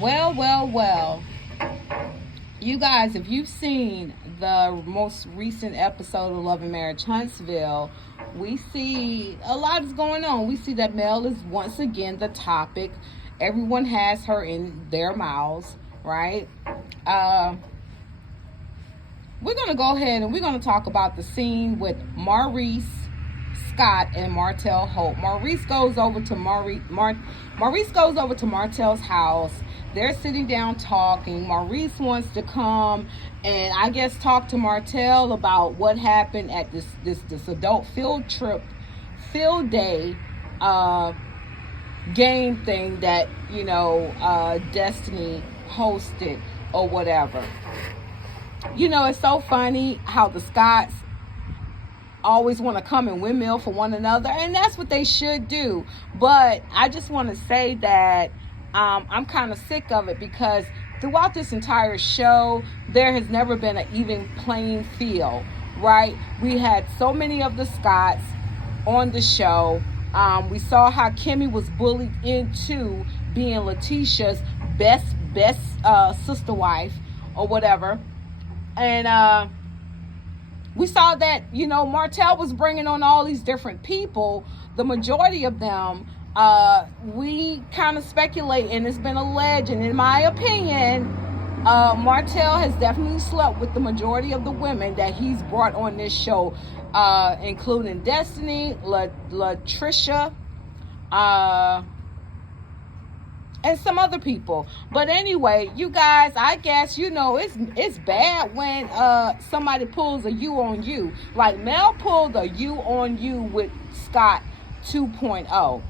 Well. You guys, if you've seen the most recent episode of Love and Marriage Huntsville, we see a lot is going on. We see that Mel is once again the topic. Everyone has her in their mouths, right? We're going to go ahead and we're going to talk about the scene with Maurice, Scott, and Martell Hope. Maurice goes over to Martell's house. They're sitting down talking. Maurice wants to come and I guess talk to Martell about what happened at this adult field day game thing that Destiny hosted or whatever. It's so funny how the Scotts always want to come and windmill for one another, and that's what they should do. But I just want to say that I'm kind of sick of it, because throughout this entire show, there has never been an even playing field, right? We had so many of the Scotts on the show. We saw how Kimmi was bullied into being Letitia's best sister wife or whatever. And we saw that, Martell was bringing on all these different people. The majority of them, we kind of speculate, and it's been alleged, and in my opinion, Martell has definitely slept with the majority of the women that he's brought on this show, including Destiny, Latricia, and some other people. But anyway, you guys, I guess it's bad when somebody pulls a you on you. Like Mel pulled a you on you with Scott 2.0.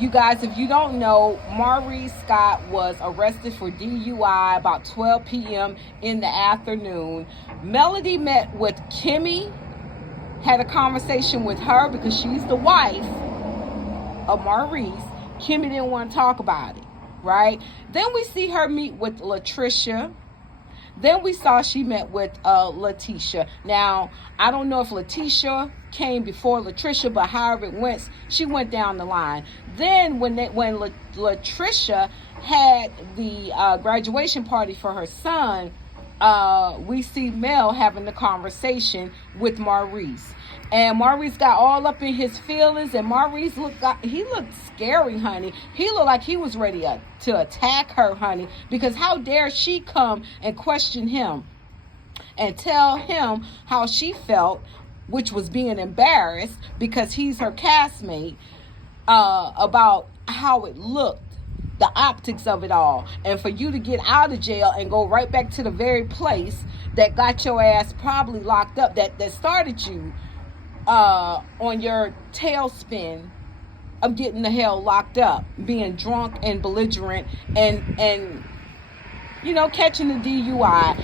You guys, if you don't know, Maurice Scott was arrested for DUI about 12 p.m. in the afternoon. Melody met with Kimmi, had a conversation with her because she's the wife of Maurice. Kimmi didn't want to talk about it, right? Then we see her meet with Latricia. Then we saw she met with Letitia. Now, I don't know if Letitia came before Latricia, but however it went, she went down the line. Then when Latricia had the graduation party for her son, we see Mel having the conversation with Maurice. And Maurice got all up in his feelings, and Maurice looked scary, honey. He looked like he was ready to attack her, honey, because how dare she come and question him and tell him how she felt, which was being embarrassed because he's her castmate, about how it looked, the optics of it all. And for you to get out of jail and go right back to the very place that got your ass probably locked up, that started you on your tailspin of getting the hell locked up, being drunk and belligerent and catching the DUI.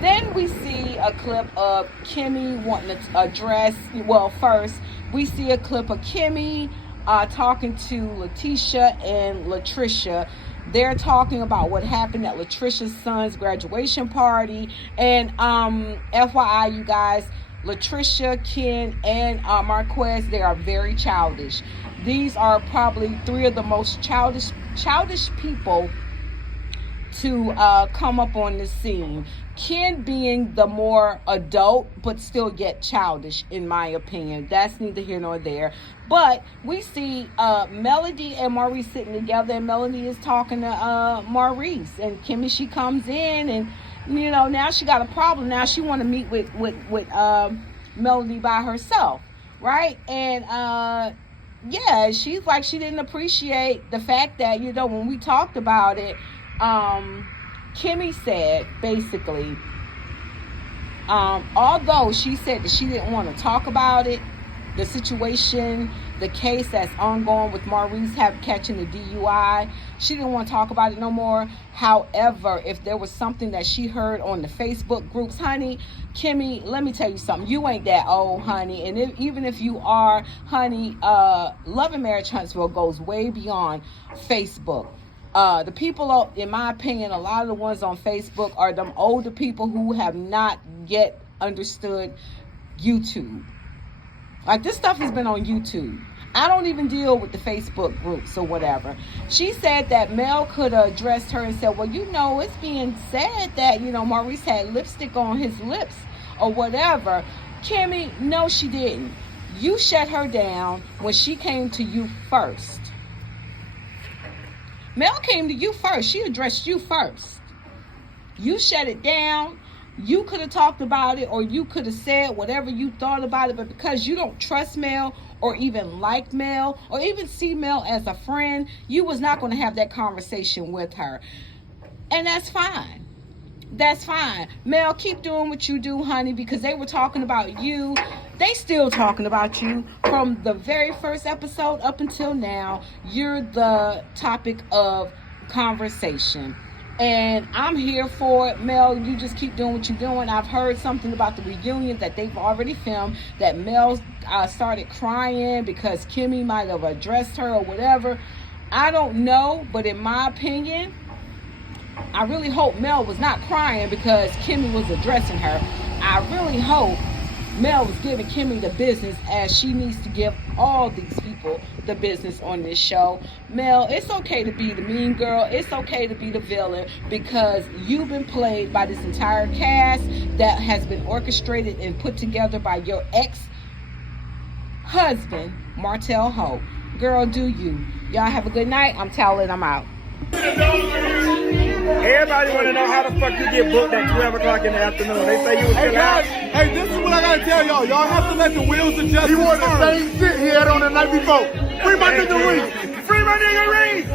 Then we see a clip of Kimmi wanting to address, first we see a clip of Kimmi talking to Letitia and Latricia. They're talking about what happened at Latricia's son's graduation party. And FYI, you guys, Latricia, Ken, and Marquez, they are very childish. These are probably three of the most childish people to come up on the scene. Ken being the more adult, but still yet childish, in my opinion. That's neither here nor there. But we see Melody and Maurice sitting together, and Melody is talking to Maurice. And Kimmi, she comes in, and now she got a problem. Now she want to meet with Melody by herself, right? And she's like, she didn't appreciate the fact that when we talked about it, Kimmi said basically, although she said that she didn't want to talk about it, the situation, the case that's ongoing with Maurice catching the DUI, she didn't want to talk about it no more. However, if there was something that she heard on the Facebook groups, honey, Kimmi, let me tell you something. You ain't that old, honey. And even if you are, honey, Love and Marriage Huntsville goes way beyond Facebook. The people, in my opinion, a lot of the ones on Facebook are them older people who have not yet understood YouTube. Like, this stuff has been on YouTube. I don't even deal with the Facebook groups or whatever. She said that Mel could have addressed her and said, well, you know, it's being said that, you know, Maurice had lipstick on his lips or whatever. Kimmi, no, she didn't. You shut her down when she came to you first. Mel came to you first. She addressed you first. You shut it down. You could have talked about it, or you could have said whatever you thought about it, but because you don't trust Mel or even like Mel or even see Mel as a friend, you was not going to have that conversation with her. And that's fine. That's fine. Mel, keep doing what you do, honey, because they were talking about you. They still talking about you from the very first episode up until now. You're the topic of conversation. And I'm here for it. Mel, you just keep doing what you're doing. I've heard something about the reunion that they've already filmed, that Mel started crying because Kimmi might have addressed her or whatever. I don't know, but in my opinion, I really hope Mel was not crying because Kimmi was addressing her. I really hope Mel was giving Kimmi the business, as she needs to give all these people the business on this show. Mel, it's okay to be the mean girl. It's okay to be the villain, because you've been played by this entire cast that has been orchestrated and put together by your ex-husband, Martell Hope. Girl, do you. Y'all have a good night. I'm Talon. I'm out. Everybody want to know how the fuck you get booked at 12 o'clock in the afternoon. They say you was Hey guys, hey, this is what I gotta tell y'all. Y'all have to let the wheels of justice turn. He wore the same shit he had on the night before. Free my nigga Reese. Free my nigga Reese.